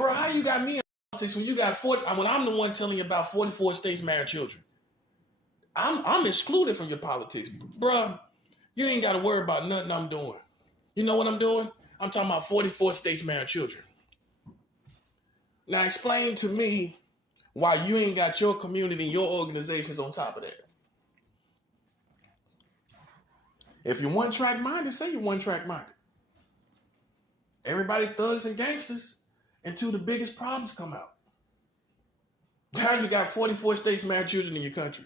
bro, how you got me in politics when you got 40? When I'm the one telling you about 44 states marrying children. I'm excluded from your politics, bro. You ain't got to worry about nothing I'm doing. You know what I'm doing? I'm talking about 44 states marrying children. Now explain to me why you ain't got your community and your organizations on top of that. If you're one track minded, say you're one track minded. Everybody thugs and gangsters until the biggest problems come out. Now you got 44 states married children in your country.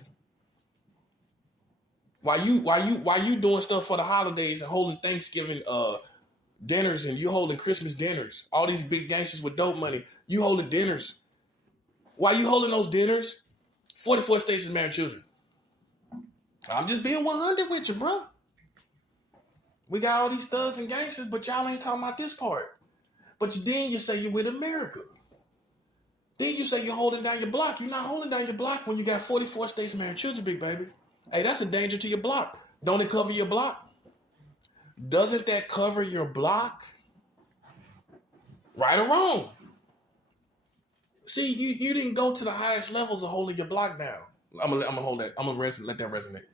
Why you doing stuff for the holidays and holding Thanksgiving dinners and you holding Christmas dinners? All these big gangsters with dope money, you holding dinners. Why you holding those dinners? 44 states is married children. I'm just being 100 with you, bro. We got all these thugs and gangsters, but y'all ain't talking about this part. But then you say you're with America. Then you say you're holding down your block. You're not holding down your block when you got 44 states married children, big baby. Hey, that's a danger to your block. Don't it cover your block? Doesn't that cover your block? Right or wrong? See, you didn't go to the highest levels of holding your block down. I'm gonna hold that. I'm gonna let that resonate.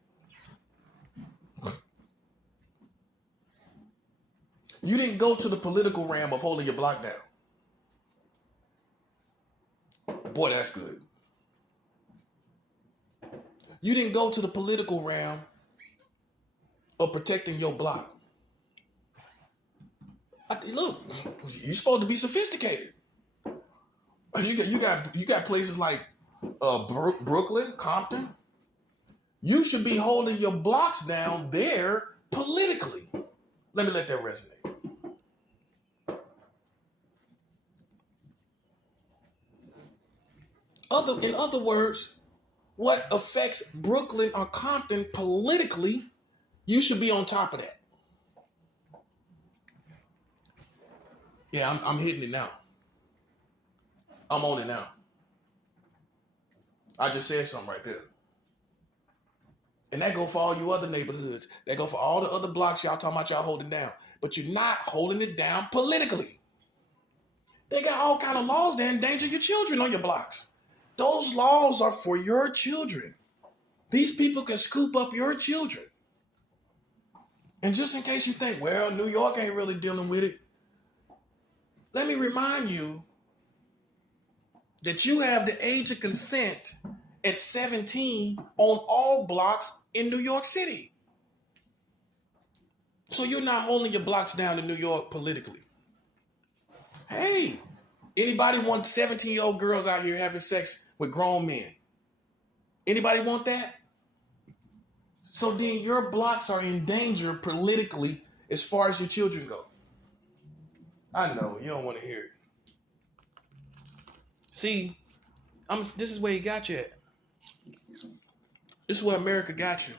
You didn't go to the political realm of holding your block down. Boy, that's good. You didn't go to the political realm of protecting your block. Look, you're supposed to be sophisticated. You got places like Brooklyn, Compton. You should be holding your blocks down there politically. Let me let that resonate. In other words, what affects Brooklyn or Compton politically, you should be on top of that. Yeah, I'm hitting it now. I'm on it now. I just said something right there. And that go for all you other neighborhoods. That go for all the other blocks y'all talking about y'all holding down. But you're not holding it down politically. They got all kind of laws that endanger your children on your blocks. Those laws are for your children. These people can scoop up your children. And just in case you think, well, New York ain't really dealing with it, let me remind you that you have the age of consent at 17 on all blocks in New York City. So you're not holding your blocks down in New York politically. Hey, anybody want 17-year-old girls out here having sex with grown men? Anybody want that? So then your blocks are in danger politically as far as your children go. I know, you don't want to hear it. See, this is where he got you at. This is where America got you.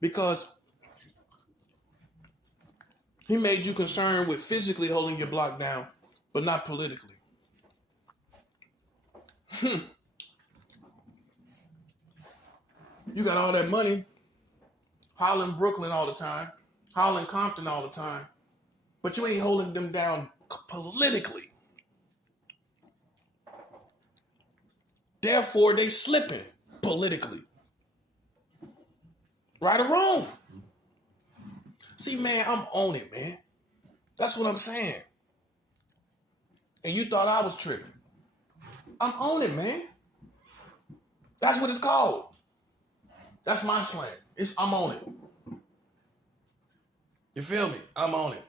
Because he made you concerned with physically holding your block down, but not politically. You got all that money, hollering Brooklyn all the time, hollering Compton all the time, but you ain't holding them down politically. Therefore, they slipping politically. Right or wrong? See, man, I'm on it, man. That's what I'm saying. And you thought I was tripping. I'm on it, man. That's what it's called. That's my slang. I'm on it. You feel me? I'm on it.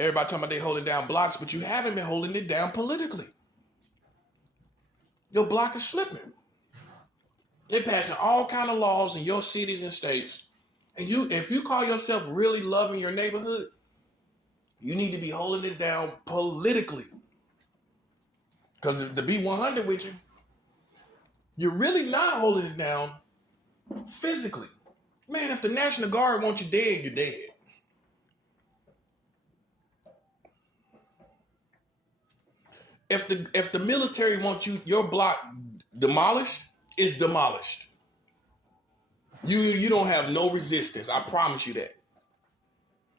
Everybody talking about they holding down blocks, but you haven't been holding it down politically. Your block is slipping. They're passing all kind of laws in your cities and states. And if you call yourself really loving your neighborhood, you need to be holding it down politically. Because to be 100 with you, you're really not holding it down physically. Man, if the National Guard wants you dead, you're dead. If the military wants your block demolished, it's demolished. You don't have no resistance. I promise you that.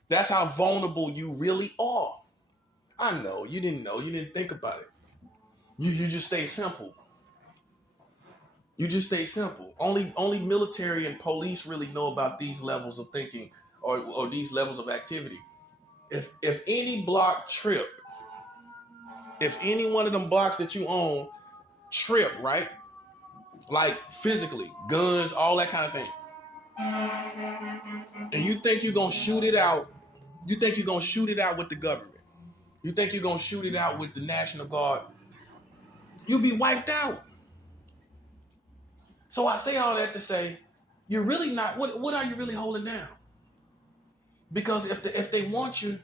That's how vulnerable you really are. I know you didn't know. You didn't think about it. You just stay simple. You just stay simple. Only military and police really know about these levels of thinking or these levels of activity. If any block trip, if any one of them blocks that you own trip, right? Like physically, guns, all that kind of thing. And you think you're gonna shoot it out, you think you're gonna shoot it out with the government. You think you're gonna shoot it out with the National Guard, you'll be wiped out. So I say all that to say, you're really not, what are you really holding down? Because if they want you,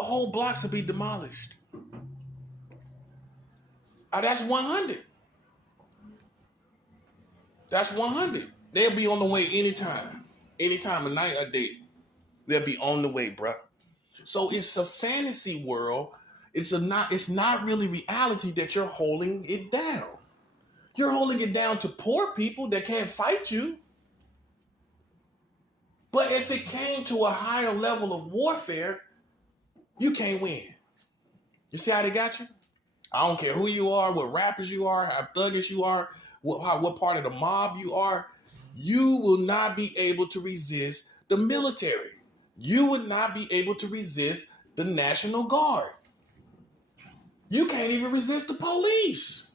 whole blocks will be demolished. That's 100. That's 100. They'll be on the way anytime. Anytime, a night, a day. They'll be on the way, bruh. So it's a fantasy world. It's not really reality that you're holding it down. You're holding it down to poor people that can't fight you. But if it came to a higher level of warfare, you can't win. You see how they got you? I don't care who you are, what rappers you are, how thuggish you are, what part of the mob you are. You will not be able to resist the military. You would not be able to resist the National Guard. You can't even resist the police.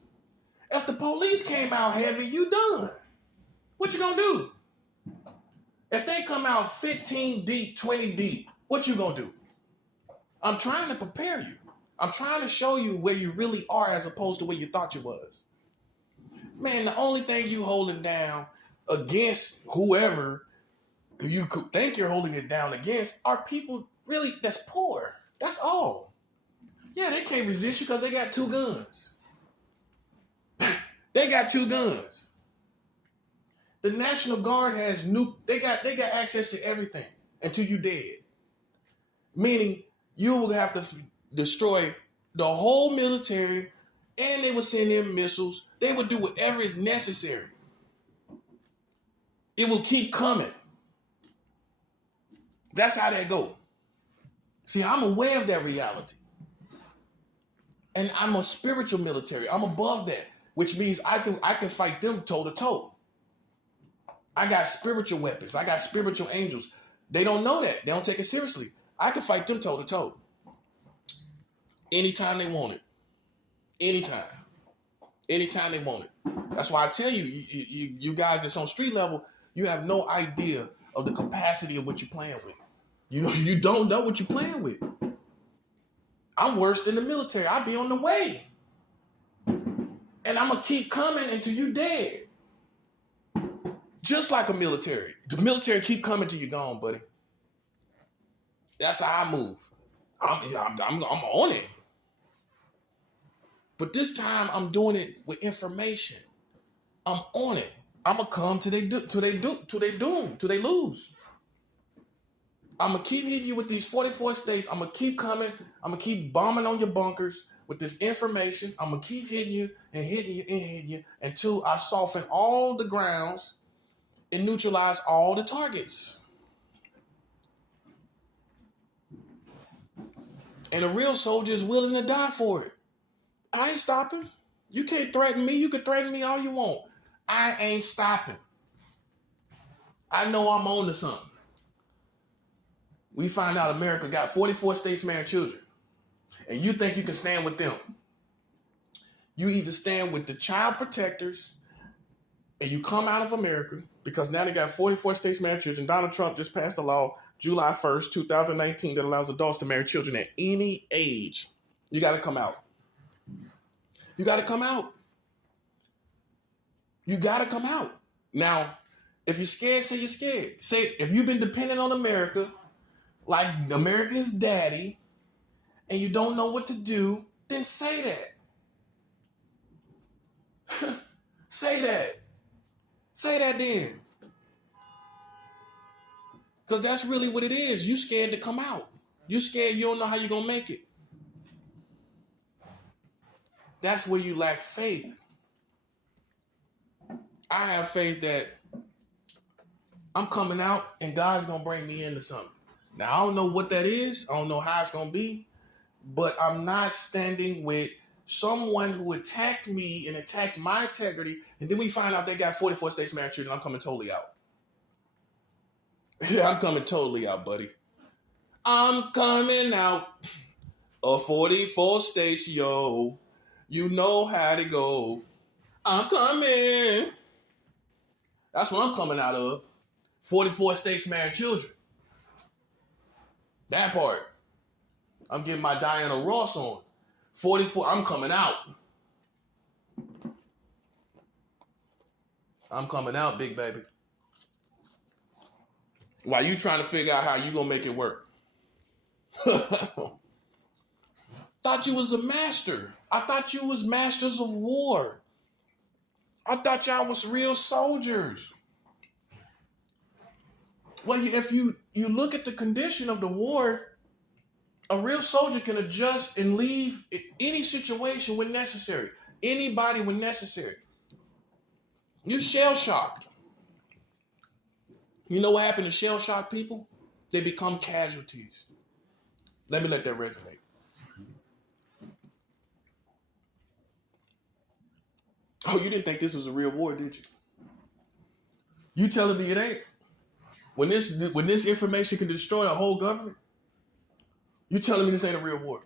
If the police came out heavy, you done. What you gonna do? If they come out 15 deep, 20 deep, what you gonna do? I'm trying to prepare you. I'm trying to show you where you really are as opposed to where you thought you was. Man, the only thing you holding down against whoever you could think you're holding it down against are people really that's poor. That's all. Yeah, they can't resist you because they got 2 guns. They got 2 guns. The National Guard has they got access to everything until you dead. Meaning you will have to destroy the whole military, and they will send in missiles. They will do whatever is necessary. It will keep coming. That's how that go. See, I'm aware of that reality. And I'm a spiritual military. I'm above that, which means I can fight them toe to toe. I got spiritual weapons. I got spiritual angels. They don't know that. They don't take it seriously. I can fight them toe to toe. Anytime they want it. Anytime. Anytime they want it. That's why I tell you, you guys that's on street level, you have no idea of the capacity of what you're playing with. You don't know what you're playing with. I'm worse than the military. I'll be on the way. And I'm going to keep coming until you dead. Just like a military. The military keep coming till you're gone, buddy. That's how I move. I'm on it. But this time I'm doing it with information. I'm on it. I'm gonna come till they lose. I'm gonna keep hitting you with these 44 states. I'm gonna keep coming. I'm gonna keep bombing on your bunkers with this information. I'm gonna keep hitting you and hitting you and hitting you until I soften all the grounds and neutralize all the targets. And a real soldier is willing to die for it. I ain't stopping. You can't threaten me. You can threaten me all you want. I ain't stopping. I know I'm on to something. We find out America got 44 states marrying children. And you think you can stand with them. You either stand with the child protectors and you come out of America because now they got 44 states marrying children. Donald Trump just passed a law July 1st, 2019 that allows adults to marry children at any age. You got to come out. You got to come out. You got to come out. Now, if you're scared, say you're scared. Say, if you've been dependent on America, like America's daddy, and you don't know what to do, then say that. Say that. Say that then. Because that's really what it is. You scared to come out. You scared you don't know how you're going to make it. That's where you lack faith. I have faith that I'm coming out and God's going to bring me into something. Now, I don't know what that is. I don't know how it's going to be. But I'm not standing with someone who attacked me and attacked my integrity. And then we find out they got 44 states married children. I'm coming totally out. Yeah, I'm coming totally out, buddy. I'm coming out of 44 states, yo. You know how to go. I'm coming. That's what I'm coming out of. 44 states married children. That part. I'm getting my Diana Ross on. 44, I'm coming out. I'm coming out, big baby. While you trying to figure out how you gonna make it work. Thought you was a master. I thought you was masters of war. I thought y'all was real soldiers. Well, if you look at the condition of the war, a real soldier can adjust and leave any situation when necessary. Anybody when necessary. You shell-shocked. You know what happened to shell-shocked people? They become casualties. Let me let that resonate. Oh, you didn't think this was a real war, did you? You telling me it ain't? When this information can destroy a whole government? You telling me this ain't a real war?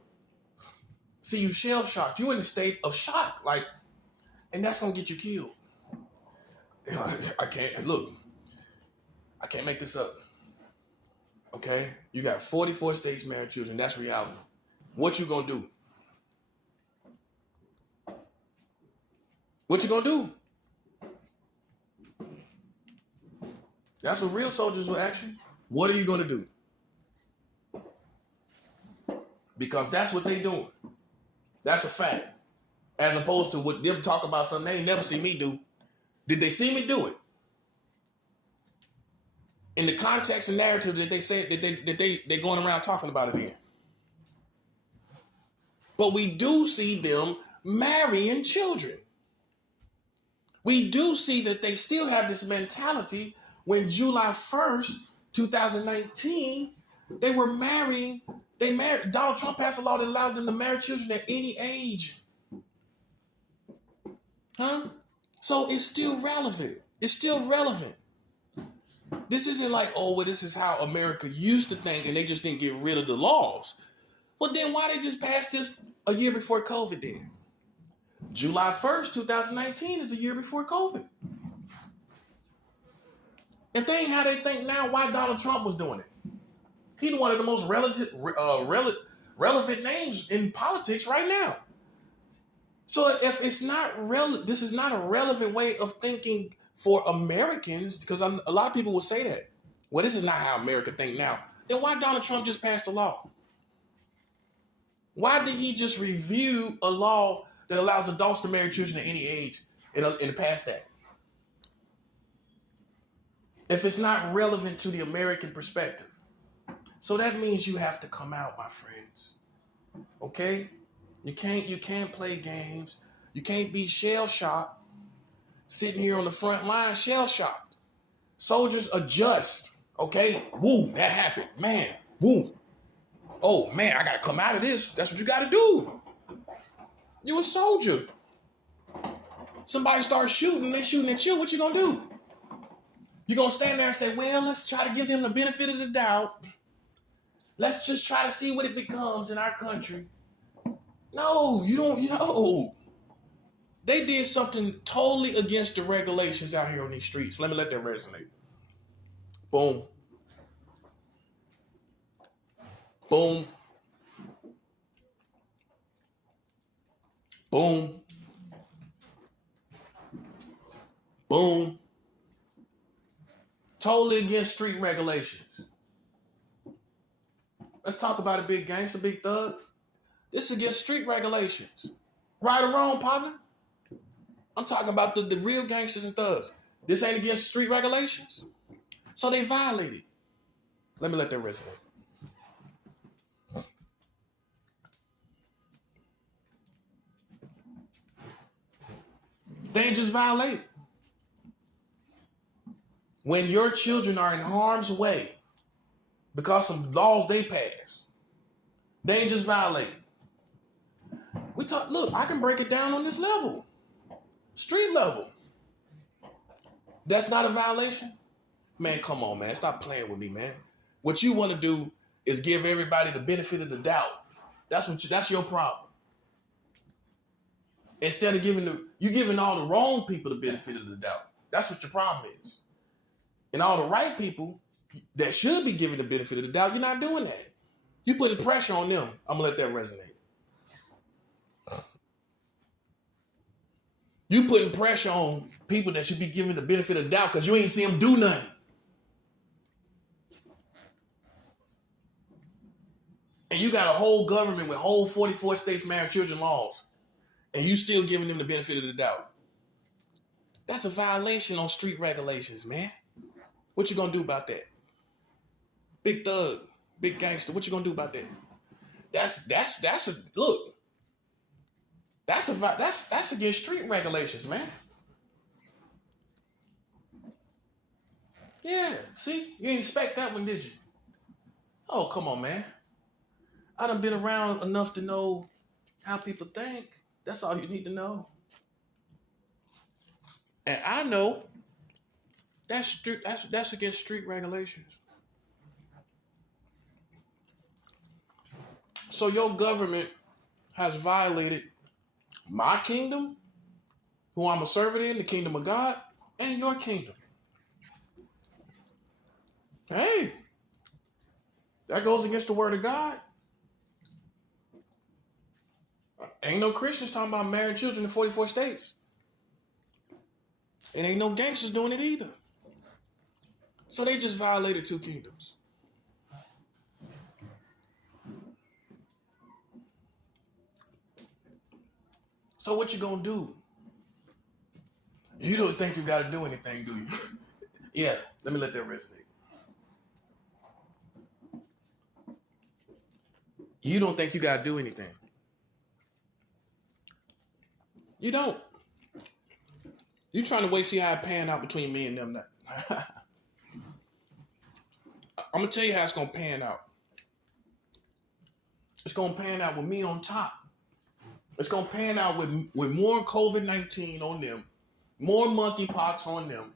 See, you shell-shocked. You in a state of shock, and that's gonna get you killed. I can't make this up. Okay? You got 44 states married children. That's reality. What you gonna do? What you gonna do? That's what real soldiers will ask you. What are you gonna do? Because that's what they doing. That's a fact. As opposed to what them talk about something they ain't never see me do. Did they see me do it? In the context and narrative that they said that they going around talking about it in. But we do see them marrying children. We do see that they still have this mentality when July 1st, 2019, they were marrying. Donald Trump passed a law that allows them to marry children at any age. Huh? So it's still relevant. It's still relevant. This isn't like, oh, well, this is how America used to think and they just didn't get rid of the laws. Well, then why they just passed this a year before COVID then? July 1st, 2019 is a year before COVID. If they ain't how they think now, why Donald Trump was doing it? He's one of the most relevant names in politics right now. So if it's not relevant, this is not a relevant way of thinking for Americans, because a lot of people will say that. Well, this is not how America think now. Then why Donald Trump just passed a law? Why did he just review a law that allows adults to marry children at any age and pass that? If it's not relevant to the American perspective. So that means you have to come out, my friends. Okay? You can't play games. You can't be shell-shocked. Sitting here on the front line, shell-shocked. Soldiers adjust. Okay? Woo, that happened. Man, woo. Oh, man, I got to come out of this. That's what you got to do. You a soldier. Somebody starts shooting, they shooting at you. What you going to do? You going to stand there and say, well, let's try to give them the benefit of the doubt. Let's just try to see what it becomes in our country. No, you don't, They did something totally against the regulations out here on these streets. Let me let that resonate. Boom. Boom. Boom. Boom. Totally against street regulations. Let's talk about a big gangster, big thug. This is against street regulations. Right or wrong, partner? I'm talking about the real gangsters and thugs. This ain't against street regulations. So they violated. Let me let that resonate. They ain't just violate. When your children are in harm's way, because some laws they passed. They ain't just violating. Look, I can break it down on this level. Street level. That's not a violation? Man, come on, man. Stop playing with me, man. What you want to do is give everybody the benefit of the doubt. That's your problem. Instead of giving all the wrong people the benefit of the doubt. That's what your problem is. And all the right people that should be given the benefit of the doubt, you're not doing that. You putting pressure on them. I'm going to let that resonate. You putting pressure on people that should be given the benefit of the doubt because you ain't see them do nothing. And you got a whole government with whole 44 states married children laws. And you still giving them the benefit of the doubt. That's a violation on street regulations, man. What you gonna do about that? Big thug, big gangster, what you gonna do about that? That's against street regulations, man. Yeah, see? You didn't expect that one, did you? Oh, come on, man. I done been around enough to know how people think. That's all you need to know. And I know that's against street regulations. So your government has violated my kingdom, who I'm a servant in, the kingdom of God, and your kingdom. Hey, that goes against the word of God. Ain't no Christians talking about married children in 44 states. And ain't no gangsters doing it either. So they just violated two kingdoms. So what you gonna do? You don't think you gotta do anything, do you? Yeah, let me let that resonate. You don't think you gotta do anything. You don't. You trying to wait, see how it pan out between me and them. I'm gonna tell you how it's gonna pan out. It's gonna pan out with me on top. It's gonna pan out with more COVID-19 on them, more monkeypox on them,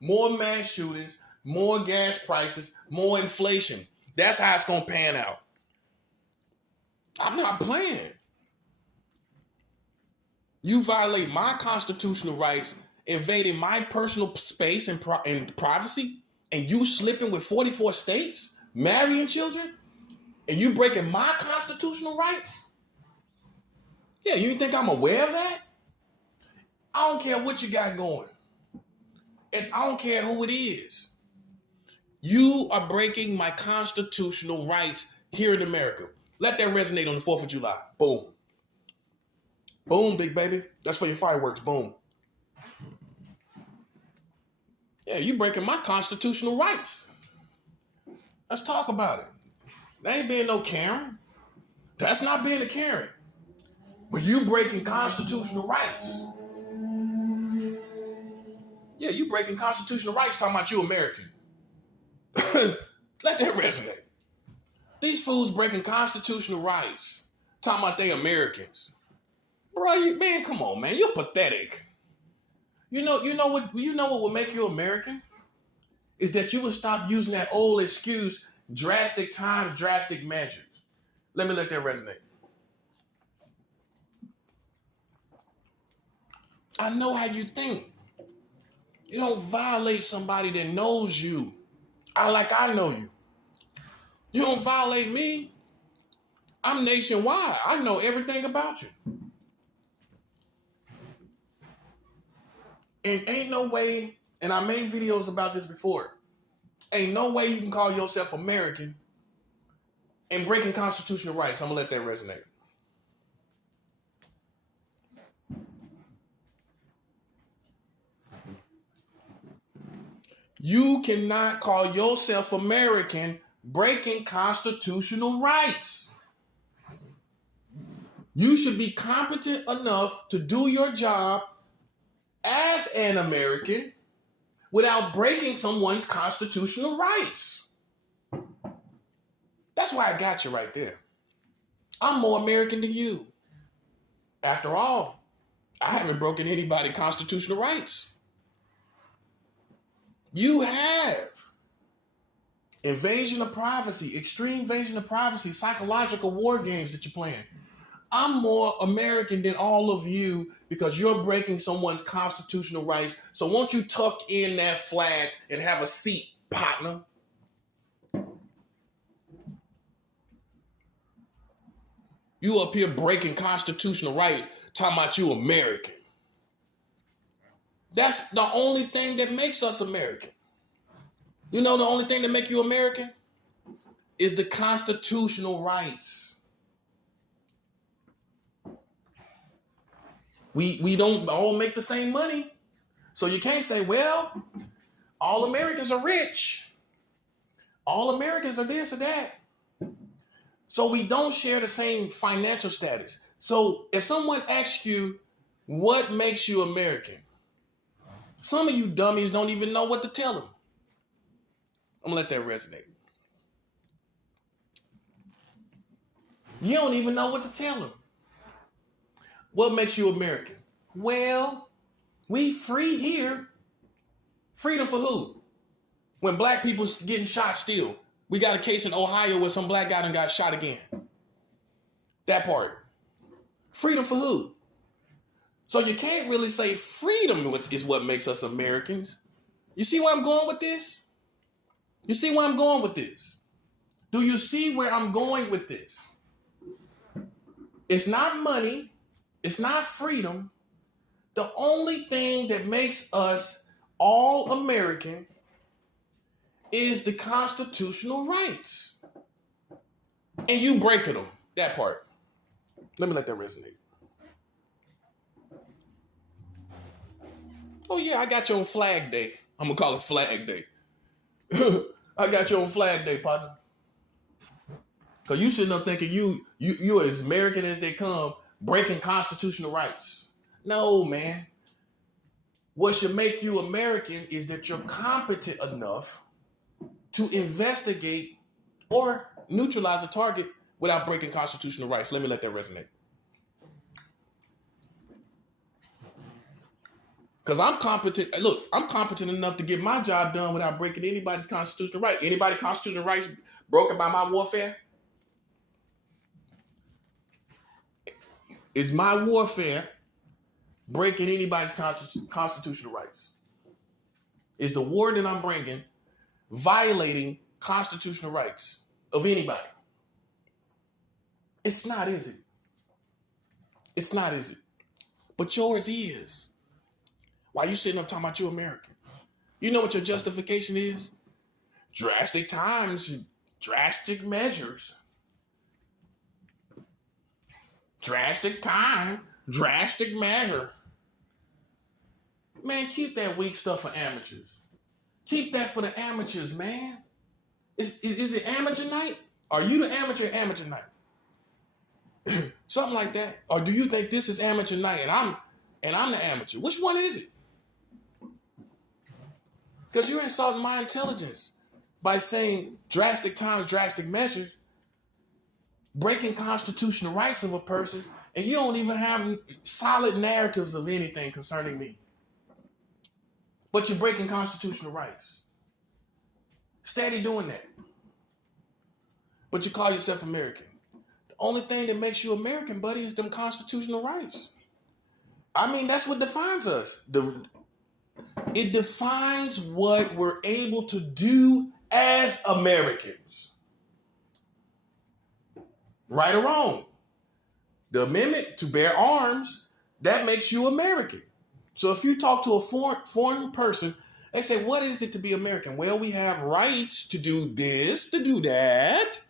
more mass shootings, more gas prices, more inflation. That's how it's gonna pan out. I'm not playing. You violate my constitutional rights, invading my personal space and privacy, and you slipping with 44 states, marrying children, and you breaking my constitutional rights? Yeah, you think I'm aware of that? I don't care what you got going. And I don't care who it is. You are breaking my constitutional rights here in America. Let that resonate on the 4th of July. Boom. Boom, big baby. That's for your fireworks. Boom. Yeah, you breaking my constitutional rights. Let's talk about it. That ain't being no Karen. That's not being a Karen. But you breaking constitutional rights. Yeah, you breaking constitutional rights talking about you American. Let that resonate. These fools breaking constitutional rights talking about they Americans. Bro, man, come on, man. You're pathetic. You know what will make you American? Is that you will stop using that old excuse, drastic times, drastic measures. Let me let that resonate. I know how you think. You don't violate somebody that knows you. I know you. You don't violate me. I'm nationwide. I know everything about you. And ain't no way, and I made videos about this before, ain't no way you can call yourself American and breaking constitutional rights. I'm going to let that resonate. You cannot call yourself American breaking constitutional rights. You should be competent enough to do your job as an American without breaking someone's constitutional rights. That's why I got you right there. I'm more American than you. After all, I haven't broken anybody's constitutional rights. You have. Invasion of privacy, extreme invasion of privacy, psychological war games that you're playing. I'm more American than all of you because you're breaking someone's constitutional rights. So won't you tuck in that flag and have a seat, partner? You up here breaking constitutional rights, talking about you American. That's the only thing that makes us American. You know the only thing that makes you American is the constitutional rights. We don't all make the same money. So you can't say, well, all Americans are rich. All Americans are this or that. So we don't share the same financial status. So if someone asks you, what makes you American? Some of you dummies don't even know what to tell them. I'm going to let that resonate. You don't even know what to tell them. What makes you American? Well, we free here. Freedom for who? When black people's getting shot still. We got a case in Ohio where some black guy done got shot again. That part. Freedom for who? So you can't really say freedom is what makes us Americans. You see where I'm going with this? You see where I'm going with this? Do you see where I'm going with this? It's not money. It's not freedom. The only thing that makes us all American is the constitutional rights. And you breaking them. That part. Let me let that resonate. Oh yeah, I got you on Flag Day. I'm gonna call it Flag Day. I got you on Flag Day, partner. Cause you sitting up thinking you as American as they come, breaking constitutional rights. No, man. What should make you American is that you're competent enough to investigate or neutralize a target without breaking constitutional rights. Let me let that resonate. Because I'm competent. Look, I'm competent enough to get my job done without breaking anybody's constitutional right. Anybody's constitutional rights broken by my warfare? Is my warfare breaking anybody's constitutional rights? Is the war that I'm bringing violating constitutional rights of anybody? It's not, is it? It's not, is it? But yours is. Why you sitting up talking about you American? You know what your justification is? Drastic times, drastic measures. Drastic time, drastic measure. Man, keep that weak stuff for amateurs. Keep that for the amateurs, man. Is it amateur night? Are you the amateur night? Something like that. Or do you think this is amateur night and I'm the amateur? Which one is it? Because you're insulting my intelligence by saying drastic times, drastic measures, breaking constitutional rights of a person, and you don't even have solid narratives of anything concerning me. But you're breaking constitutional rights. Steady doing that. But you call yourself American. The only thing that makes you American, buddy, is them constitutional rights. I mean, that's what defines us. It defines what we're able to do as Americans. Right or wrong. The amendment to bear arms, that makes you American. So if you talk to a foreign person, they say, what is it to be American? Well, we have rights to do this, to do that.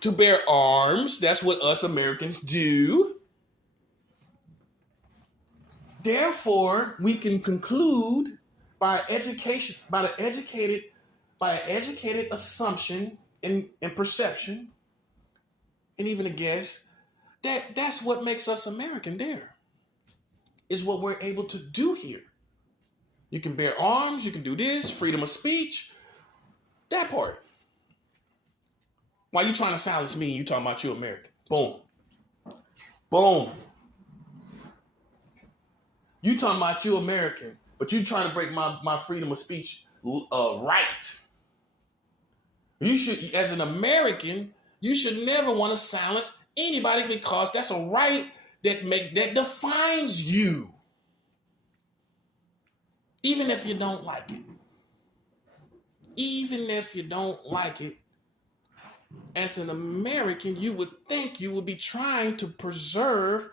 To bear arms, that's what us Americans do. Therefore, we can conclude by an educated assumption and perception, and even a guess, that's what makes us American there. Is what we're able to do here. You can bear arms, you can do this, freedom of speech, that part. Why you trying to silence me and you talking about you American? Boom. Boom. You talking about you American, but you trying to break my freedom of speech right. You should, as an American, you should never want to silence anybody because that's a right that defines you. Even if you don't like it. Even if you don't like it, as an American, you would think you would be trying to preserve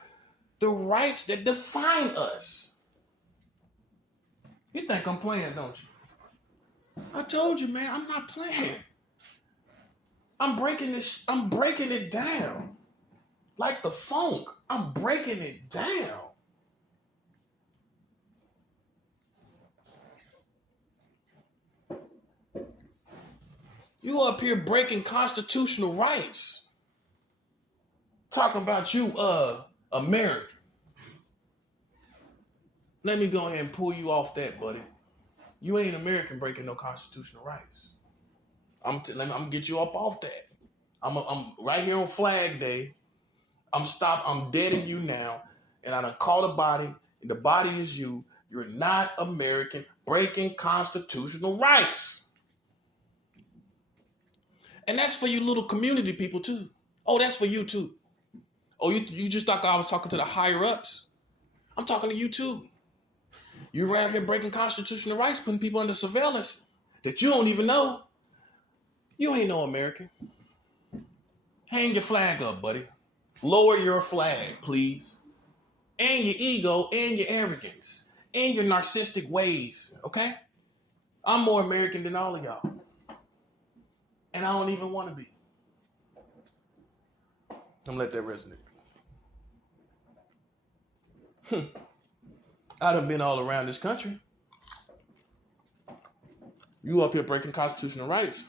the rights that define us. You think I'm playing, don't you? I told you, man, I'm not playing. I'm breaking it down. Like the funk. I'm breaking it down. You up here breaking constitutional rights. Talking about you, American. Let me go ahead and pull you off that, buddy. You ain't American breaking no constitutional rights. I'm gonna get you up off that. I'm right here on Flag Day. I'm deading you now, and I done called a body, and the body is you. You're not American breaking constitutional rights. And that's for you little community people too. Oh, that's for you too. Oh, you just thought I was talking to the higher ups? I'm talking to you too. You're around here breaking constitutional rights, putting people under surveillance that you don't even know. You ain't no American. Hang your flag up, buddy. Lower your flag, please. And your ego and your arrogance and your narcissistic ways, okay? I'm more American than all of y'all. And I don't even want to be. I'm gonna let that resonate. I done been all around this country. You up here breaking constitutional rights.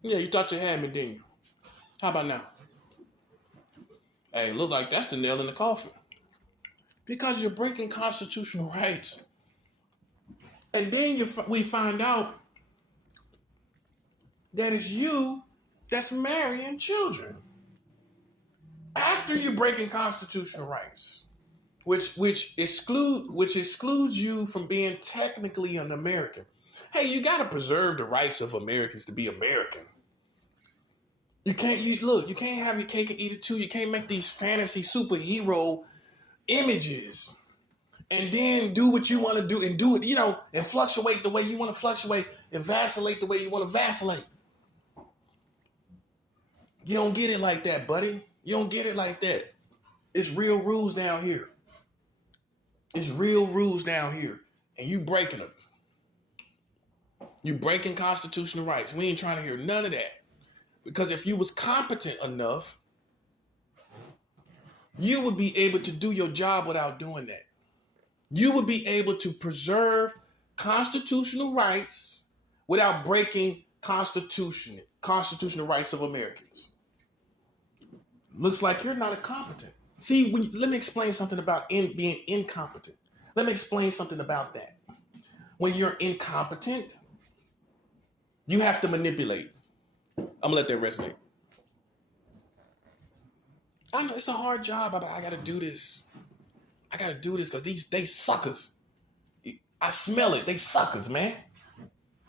Yeah, you thought you had me, didn't you? How about now? Hey, look like that's the nail in the coffin. Because you're breaking constitutional rights. And then we find out that it's you that's marrying children. After you're breaking constitutional rights, which excludes you from being technically an American. Hey, you got to preserve the rights of Americans to be American. You can't have your cake and eat it too. You can't make these fantasy superhero images and then do what you want to do and do it, and fluctuate the way you want to fluctuate and vacillate the way you want to vacillate. You don't get it like that, buddy. You don't get it like that. It's real rules down here. It's real rules down here. And you breaking them. You breaking constitutional rights. We ain't trying to hear none of that. Because if you was competent enough, you would be able to do your job without doing that. You would be able to preserve constitutional rights without breaking constitutional rights of Americans. Looks like you're not a competent. See, let me explain something about being incompetent. Let me explain something about that. When you're incompetent, you have to manipulate. I'm going to let that resonate. I know it's a hard job, but I got to do this. I got to do this because they suckers. I smell it. They suckers, man.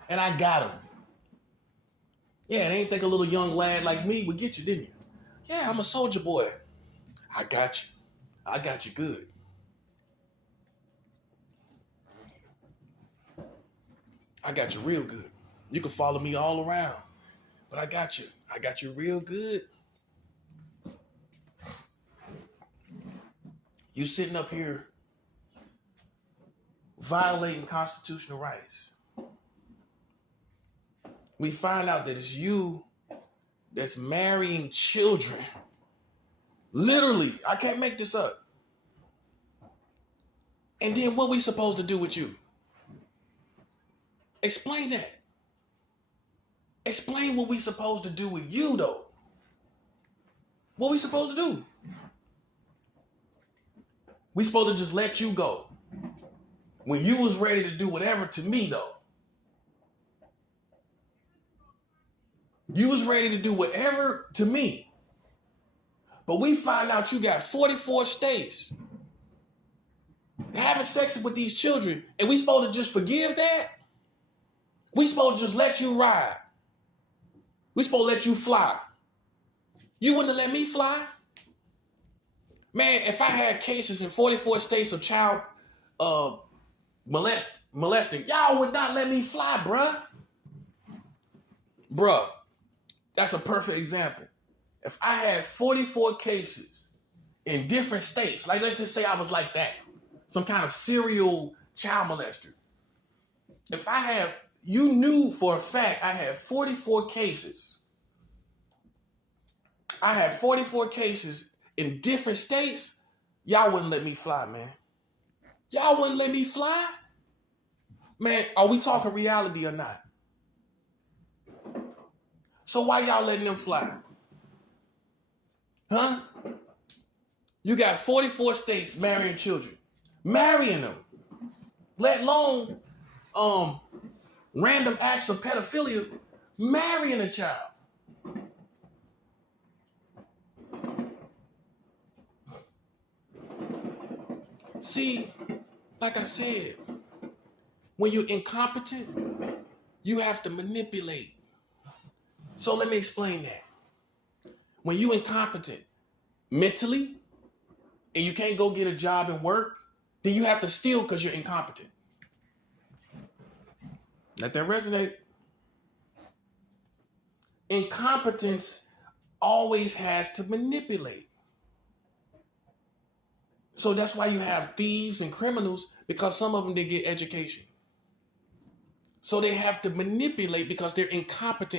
And I got them. Yeah, they ain't think a little young lad like me would get you, didn't you? Yeah, I'm a soldier boy. I got you. I got you good. I got you real good. You can follow me all around. But I got you. I got you real good. You sitting up here violating constitutional rights. We find out that it's you that's marrying children. Literally, I can't make this up. And then what we supposed to do with you? Explain that. Explain what we supposed to do with you, though. What we supposed to do? We supposed to just let you go. When you was ready to do whatever to me, though. You was ready to do whatever to me. But we find out you got 44 states having sex with these children, and we supposed to just forgive that? We supposed to just let you ride. We supposed to let you fly. You wouldn't have let me fly? Man, if I had cases in 44 states of child molesting, y'all would not let me fly, bruh. Bruh, that's a perfect example. If I had 44 cases in different states, like let's just say I was like that, some kind of serial child molester. If I have, you knew for a fact I had 44 cases. I had 44 cases in different states. Y'all wouldn't let me fly, man. Y'all wouldn't let me fly? Man, are we talking reality or not? So why y'all letting them fly? Huh? You got 44 states marrying children. Marrying them. Let alone random acts of pedophilia, marrying a child. See, like I said, when you're incompetent, you have to manipulate. So let me explain that. When you're incompetent mentally and you can't go get a job and work, then you have to steal because you're incompetent. Let that resonate. Incompetence always has to manipulate. So that's why you have thieves and criminals, because some of them didn't get education. So they have to manipulate because they're incompetent